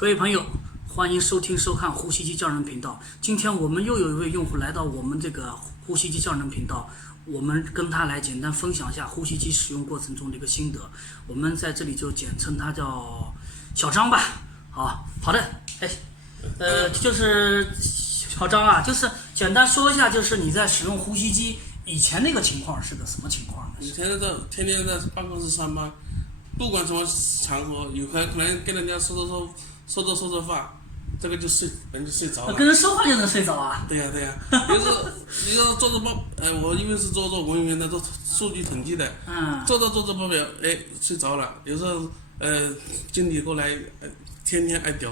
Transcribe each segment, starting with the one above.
各位朋友，欢迎收听收看呼吸机匠人频道。今天我们又有一位用户来到我们这个呼吸机匠人频道，我们跟他来简单分享一下呼吸机使用过程中的一个心得。我们在这里就简称他叫小张吧。好的，就是小张啊，就是简单说一下，就是你在使用呼吸机以前那个情况是个什么情况呢？以前天天在办公室上班，不管什么场合，有可能跟人家说着话，这个人就睡着了。跟人说话就能睡着啊？对呀。有时候你要做着报，我因为是做文员的，做数据统计的，做着报表，睡着了。有时候经理过来，天天挨屌，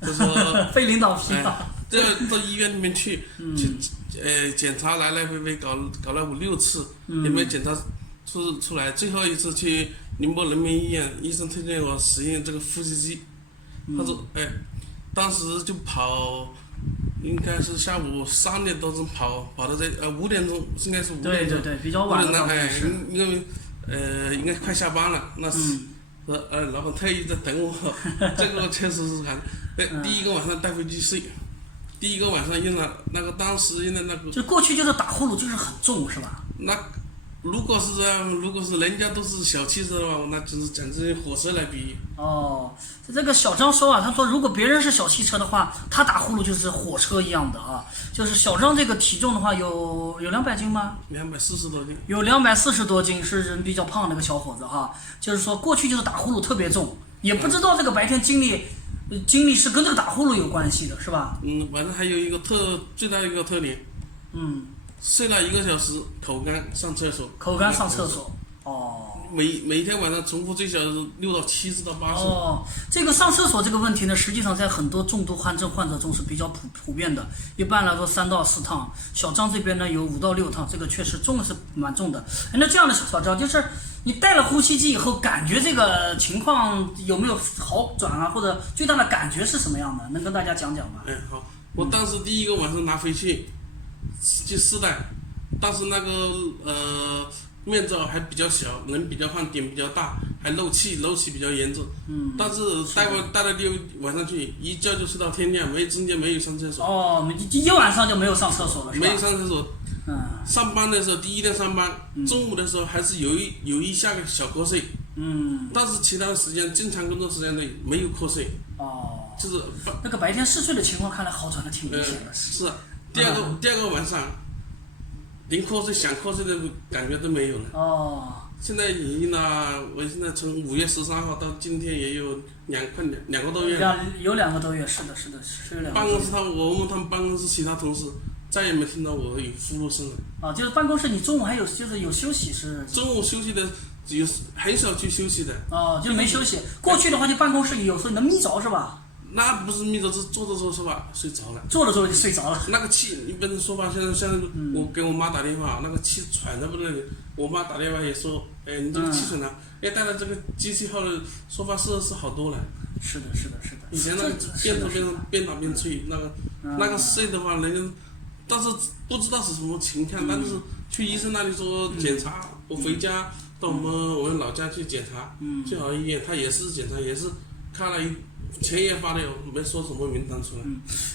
就说被领导批了。这到医院里面去检查来回搞了5-6次，也没检查出来。最后一次去宁波人民医院，医生推荐我使用这个呼吸机。他说，当时就跑，应该是下午3点多钟跑到这5点钟，应该是5点钟。对，比较晚了。因为应该快下班了，那是老板特意在等我，这个确实是看。第一个晚上带回去睡，第一个晚上用了那个当时用的那个。就过去就是打呼噜就是很重是吧？那如果是这样，如果是人家都是小汽车的话，那就是简直用火车来比喻。这个小张说啊，他说如果别人是小汽车的话，他打呼噜就是火车一样的啊。就是小张这个体重的话有200斤吗？240多斤。有240多斤，是人比较胖的一个小伙子哈。就是说过去就是打呼噜特别重，也不知道这个白天经历是跟这个打呼噜有关系的，是吧？反正还有一个最大的一个特点。睡了1个小时，口干上厕所。每天晚上重复最少是6到7次到8次。这个上厕所这个问题呢，实际上在很多重度汗症患者中是比较普遍的。一般来说3到4趟，小张这边呢有5到6趟，这个确实重是蛮重的。那这样的小张，就是你带了呼吸机以后，感觉这个情况有没有好转啊？或者最大的感觉是什么样的？能跟大家讲讲吗？好，我当时第一个晚上拿回去就试戴，当时那个面罩还比较小，人比较胖，点比较大，还漏气比较严重。但是带了晚上去，一觉就睡到天亮，中间没有上厕所。一晚上就没有上厕所了，是吧？没有上厕所。上班的时候，第一天上班，中午的时候还是有一下个小瞌睡。但是其他的时间，正常工作时间内没有瞌睡。就是那个白天嗜睡的情况，看来好转的挺明显的。是。第二个晚上，连瞌睡想瞌睡的感觉都没有了。现在已经我现在从5月13号到今天也有两个多月了。有2个多月，是的，是有2个多月。办公室我问他们办公室其他同事，再也没听到我有呼噜声了。就是办公室你中午还有休息是？中午休息的很少去休息的。就没休息。过去的话，就办公室有时候能眯着是吧？那不是眯着，是坐着说话睡着了。坐着就睡着了。那个气，一般人说话，现在我给我妈打电话，那个气喘得不得了。我妈打电话也说，你这个气喘了。带了这个机器后的说话是好多了。是的。以前那个边打边吹，那个睡的话，人家，但是不知道是什么情况，但是去医生那里说检查，我回家到我们老家去检查，最好医院他也是检查，也是看了前夜发的，没说什么名单出来。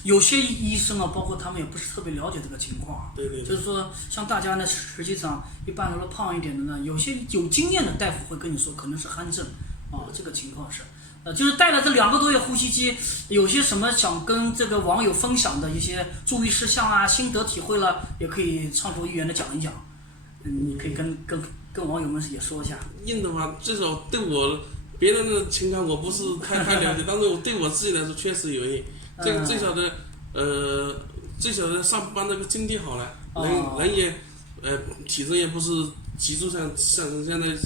有些医生啊，包括他们也不是特别了解这个情况。对。就是说，像大家呢，实际上一般来说胖一点的呢，有些有经验的大夫会跟你说，可能是汗症。这个情况是，就是带了这2个多月呼吸机，有些什么想跟这个网友分享的一些注意事项啊、心得体会了，也可以畅所欲言的讲一讲。你可以跟网友们也说一下。用的话，至少对我。别人的情况我不是太了解，但是我对我自己来说确实有用。这个最小的上班那个经济好了，人也体重也不是急速上升，现在是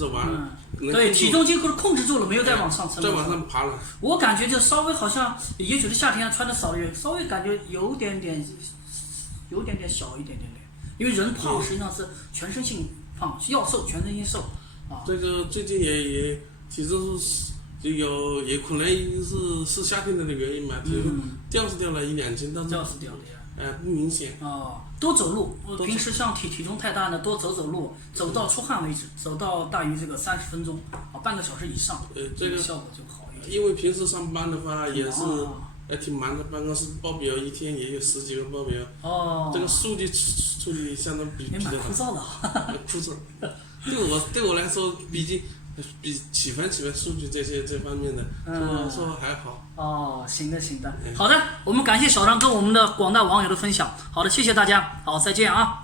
对，体重几乎控制住了，没有再往上升。再往上爬了。我感觉就稍微好像，也许是夏天穿的少一点，稍微感觉有点点小一点点，因为人胖实际上是全身性胖，要瘦全身性瘦。这个最近也。其实也可能是夏天的原因嘛，就掉了1-2斤，但是不明显。多走路，平时像体重太大呢，多走路，走到出汗为止，走到大于这个30分钟，半个小时以上，这个效果就好一点。因为平时上班的话也是哦挺忙的，办公室报表一天也有10几个报表，这个数据处理相当比较也蛮枯燥的。枯燥。对我来说，毕竟比喜欢数据这方面的，说还好。哦，行的，好的，我们感谢小张跟我们的广大网友的分享。好的，谢谢大家，好，再见啊。